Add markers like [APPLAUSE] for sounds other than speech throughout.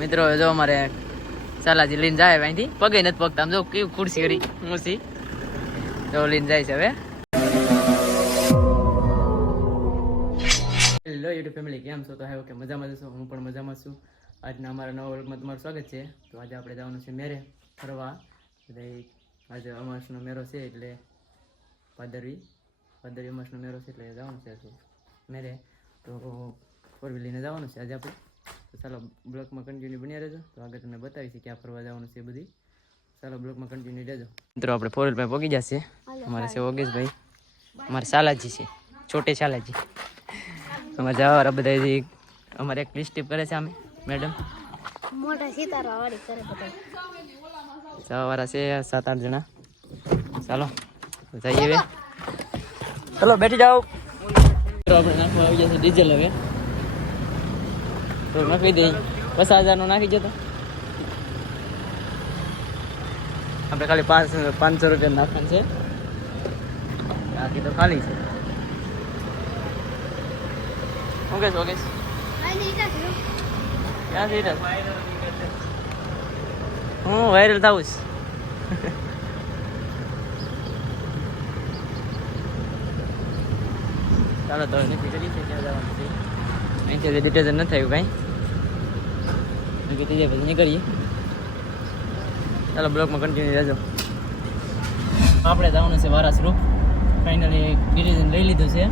મિત્રો, જો અમારે સાલાજી લઈને જાય અહીંથી. પગે નથી પગતા. આમ જો કેવું ખુરશી કરી મૂસી. જો લઈને જાય છે હવે. હેલો યુટ્યુબ ફેમિલી કેમ છો? તો હવે કે મજામાં જશો હું પણ મજામાં છું. આજના અમારા નવા વર્ગમાં તમારું સ્વાગત છે. તો આજે આપણે જવાનું છે મેરે, ફરવા. એટલે આજે અમાસનો મેરો છે, એટલે ભાદરવી. ભાદરવી અમાસનો મેરો છે, એટલે જવાનું છે તો મેરે, તો ફોર વ્હીલ લઈને જવાનું છે આજે આપણે. તો ચાલો બ્લોકમાં કન્ટિન્યુ બન્યા રહેજો. તો આગળ તમને બતાવીશ ક્યાં ફરવા જવાનું છે બધી. ચાલો બ્લોકમાં કન્ટિન્યુ રહેજો. મિત્રો આપણે ફોરેલ ભાઈ પોગી જશે અમારે છે ઓગેશભાઈ અમારે શાલાજી છે. છોટે શાલાજી. અમારે જવાવાળા બધા અમારે એક લિસ્ટ કરે છે અમે મેડમ મોટા સિતારા કરે બધા. જવાવાળા છે સાત આઠ જણા. ચાલો જઈએ ચલો. બેઠી જાઓ. આપણે નાખવા આવી જશે ડીઝલ હવે. તો નાખી દઈ પચાસ હજારનું નાખી જતો. આપણે ખાલી પાંચ, પાંચસો રૂપિયા નાખવાનું છે. બાકી તો ખાલી છે. ઓકે ઓકે ક્યાં છે ઈટા? હું વાયરલ થાઉં છું ચાલો, તો કરીએ છીએ ક્યાં જવાનું છે. અહીંથી ડિટેશન ન થયું કાંઈ. નક્કી થઈ જાય પછી નીકળીએ. ચાલો બ્લોકમાં કન્ટિન્યુ રહેજો. આપણે જવાનું છે વારાસ રૂપ ફાઇનલી ડિસિઝન લઈ લીધું છે.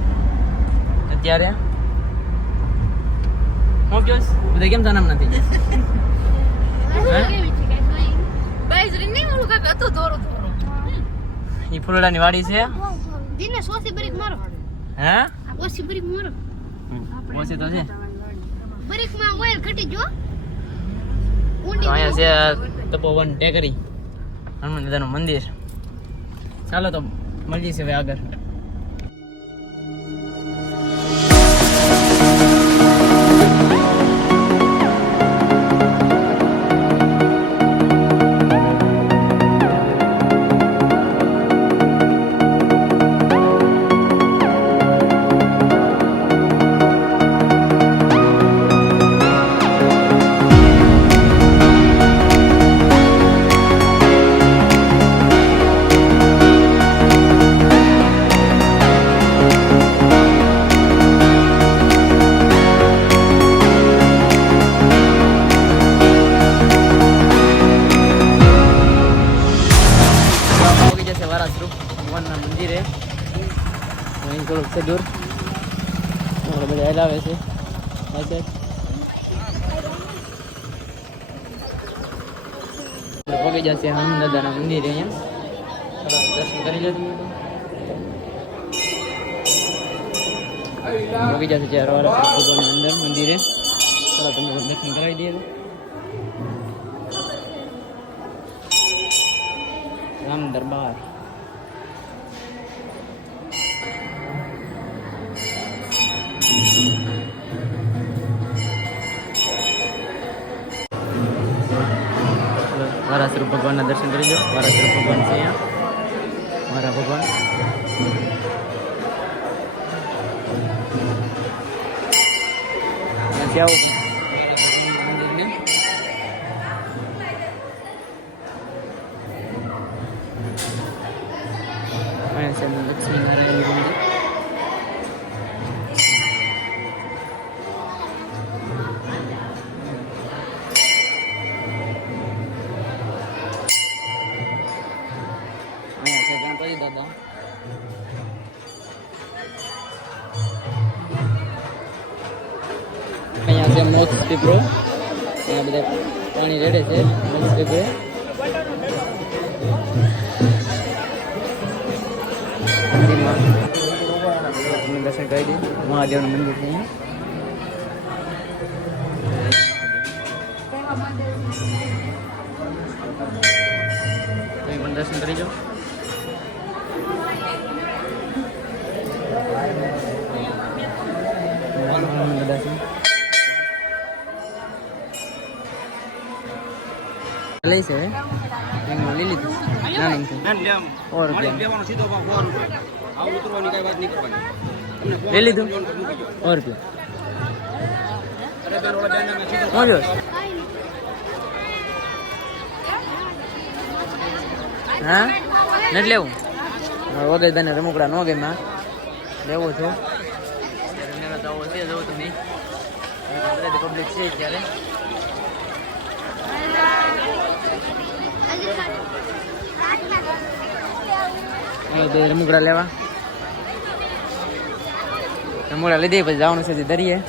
અત્યારે. હું કહો બધા કેમ જનામ નથી? [LAUGHS] એ ફૂલડાની વાડી છે. દિને સોસી બરીક મારો. હે? ઓસી બરીક મારો. ઓછી તો છે. બરીકમાં વાયર ઘટી જો તો અહીંયા છે તપોવન ટેકરી. હનુમાન દાદાનું મંદિર. ચાલો તો મળી જશે હવે આગળ. બધા હલાવે છે આ સાઈડ. આપણે પહોંચી જશે હનુમાન દાદાના મંદિરે અહીંયા થોડા દર્શન કરી લો તમે તો. પહોંચી જશે ચાર વાળા ભગવાનના અંદર મંદિરે થોડા તમને પણ દર્શન કરાવી દઈએ તો. રામ દરબાર મારા સ્વરૂપ ભગવાનના દર્શન કરી લો મારા સ્વરૂપ ભગવાન છે અહીંયા. મારા ભગવાન. ત્યાંથી દાદા અહીંયા છે મોક્ષ પીપળો અહીંયા બધા પાણી રેડે છે મોત પીપળો દર્શન કરી દઈએ. મહાદેવનું મંદિર છે અહીંયા. દર્શન કરી જાઓ. લઈ છે એમાં લઈ લીધું? નાનું સો રૂપિયા. લઈ લીધું? સો રૂપિયા. હા? નથી લેવું? વગર તને રમકડા ન ગઈ માં લેવો છો? રમકડા છે જવું તમે કમ્પ્લીટ રમકડા લેવા. રમકડા લીધી પછી જવાનું છે દરિયે.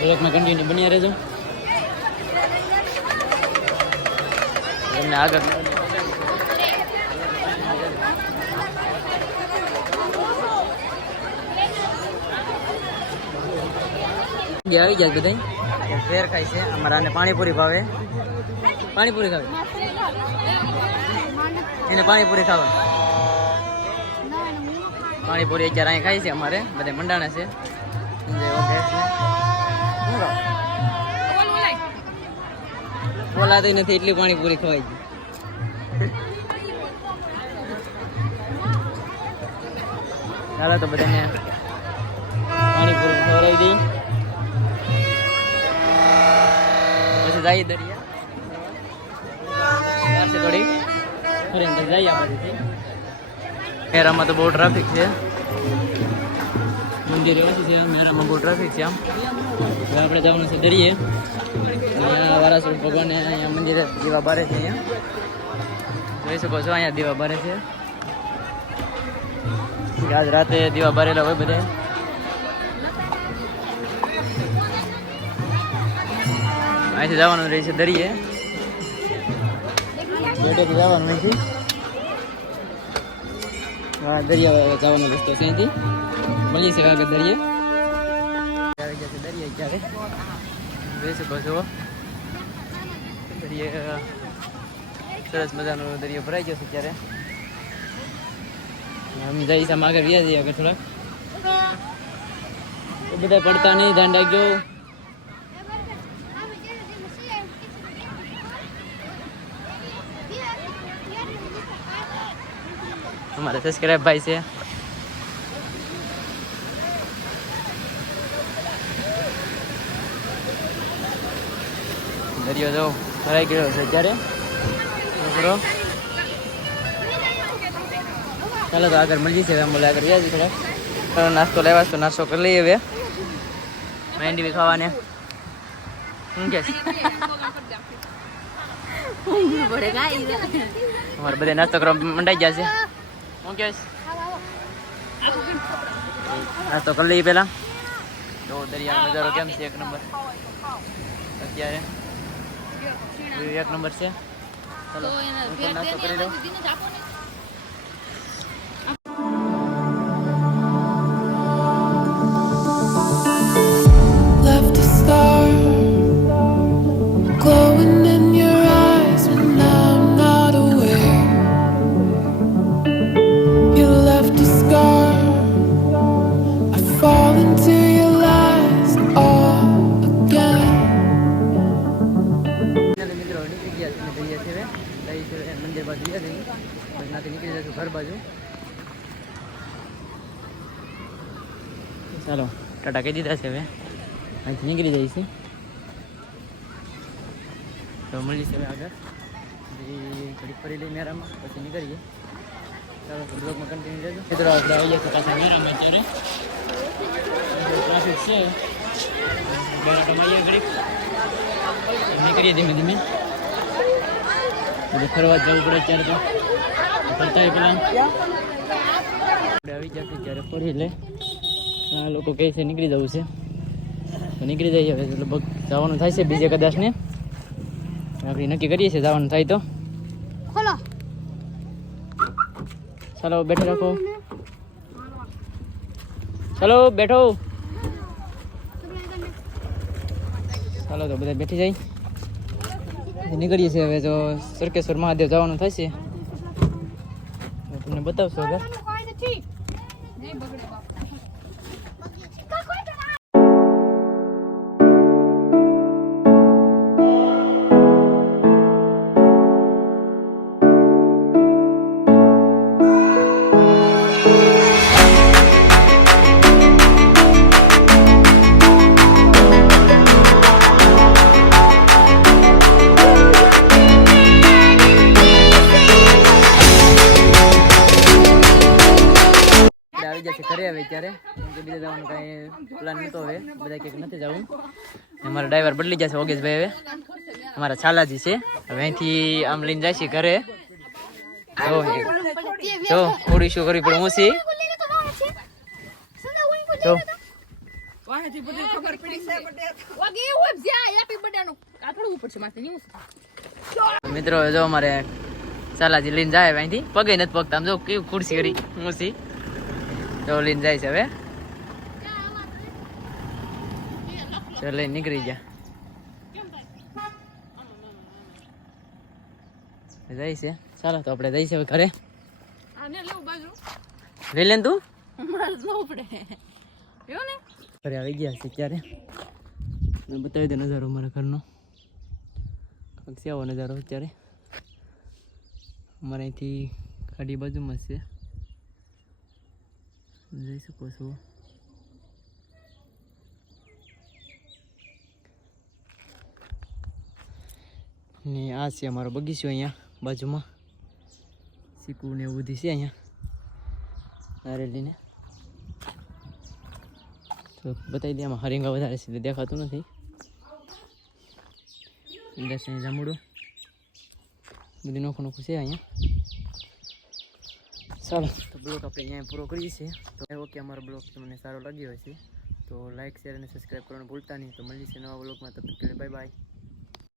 બ્લોકમાં કન્ટિન્યુ બન્યા રહેજો. તમને આગળ આવી ગયા બધા ફેર ખાય છે. અમારા આને પાણીપુરી ભાવે. પાણીપુરી ખાવે. એને પાણીપુરી ખાવા. પાણીપુરી અત્યારે અહીં ખાય છે અમારે. બધા મંડાણા છે. બોલાતી નથી એટલી પાણીપુરી ખવાય છે. ચાલો તો બધાને પાણીપુરી ખવડાવી દઈ જઈએ દરિયા. થોડી. ફરીને જઈએ આ મેરામાં તો બહુ ટ્રાફિક છે. મંદિર ઓછું છે, મેરામાં બહુ ટ્રાફિક છે આમ. આપણે જવાનું છે દરિયે. અહીંયા વારાસુર ભગવાને અહીંયા મંદિરે દીવા બારે છે અહીંયા. જોઈ શકો છો, અહીંયા દીવા બારે છે. આજ રાતે દીવા બારેલા હોય બધે. અહીંથી જવાનું રહે છે દરિયે. બેટેથી જવાનું અહીંથી. હા દરિયા જવાનો રસ્તો છે અહીંથી. મળીએ છીએ આગળ દરિયે. આવી ગયા છે દરિયે ક્યારે? જોઈ શકો છો. દરિયે સરસ મજાનો દરિયો ભરાઈ ગયો છે ત્યારે અમે જઈશ આમ આગળ વ્યા જઈએ આગળ થોડાક. બધા પડતા નહીં ધ્યાન રાખજો અમારે સબસ્ક્રાઈબ ભાઈ છે. દરિયો જો ભરાઈ ગયો છે અત્યારે. છોકરો. ચાલો તો આગળ મળી જશે અમે આગળ વ્યાજ થોડાક. થોડા નાસ્તો લેવા તો નાસ્તો કરી લઈએ હવે. મહેંદી બી ખાવાને. શું કે [LAUGHS] અમારે બધા નાસ્તો કરવા મંડાઈ ગયા શું નાસ્તો કરી લઈએ પહેલાં. જો દરિયાનો નજારો કેમ છે? એક નંબર. અત્યારે. એક નંબર છે. ચાલો નાસ્તો કરી લઉં. ટાટા કહી દીધા છે હવે. અહીંથી નીકળી જાય છે. તો મળી છે હવે આગળ. ઘડી ફરી લઈ મેરામાં પછી નીકળીએ. ચાલો, તો બ્લોગમાં કન્ટિન્યુ રહેજો. મિત્રો, આપણે આવીએ તો પાછા મેરામાં અત્યારે. ટ્રાફિક છે. ઘડીક. નીકળીએ ધીમે ધીમે. બધું ફરવા જવું પડે અત્યારે તો. ફરતા પેલા. આપણે આવી જશે ત્યારે ફરી લે. આ લોકો કહે છે નીકળી જવું છે. તો નીકળી જઈએ હવે લગભગ જવાનું થાય છે બીજે કદાચ ને. આપણે નક્કી કરીએ છીએ જવાનું થાય તો. ખોલો. ચાલો બેઠો રાખો. ચાલો બેઠો. ચાલો તો બધા બેઠી જાય. નીકળીએ છીએ હવે તો સરકેશ્વર મહાદેવ જવાનું થશે તમને બતાવશો અગર કોઈ નથી. ઘરે આવે ત્યારે. કે બીજે જવાનું કાંઈ પ્લાન નહોતો હવે. બધા કંઈક નથી જવું. અમારા ડ્રાઈવર બદલી જશે ઓગેશભાઈ હવે. અમારા છાલાજી છે. હવે અહીંથી આમ લઈને જાય છે ઘરે. જો જો, થોડી શું કરવી પડે, હું છે. જો. મિત્રો, જો અમારે ચાલાજી લઈને જાય અહીંથી. પગે નથી પગતા. આમ જો, કેવું ખુરશી કરી. મૂસી તો લઈને જાય છે હવે? લઈને નીકળી ગયા. જાય છે. ચાલો તો આપણે જઈશું હવે ઘરે. લઈ લે તું? ઘરે આવી ગયા છે ત્યારે મેં બતાવી દે નજારો મારા ઘરનો. કંઈક આવો નજારો અત્યારે. અમારે અહીંથી ગાડી બાજુમાં જ છે. જઈ શકો છો ને આ છે અમારો બગીચો અહીંયા, બાજુમાં. ચીકુ ને એવું બધું છે અહીંયા. નારેલીને. તો બતાવી દે, આમાં હરિંગા વધારે છે દેખાતું નથી. દર્શન જામડું બધી નોખું નોખું છે અહીંયા. ચાલો. તો બ્લોગ આપણે અહીંયા પૂરો કરીએ છીએ. તો એવો કે અમારો બ્લોગ તમને સારો લાગ્યો હશે. તો લાઇક શેર અને સબસ્ક્રાઈબ કરવાનું ભૂલતા નહીં. તો મળીશું નવા બ્લોગમાં તબ તક બાય બાય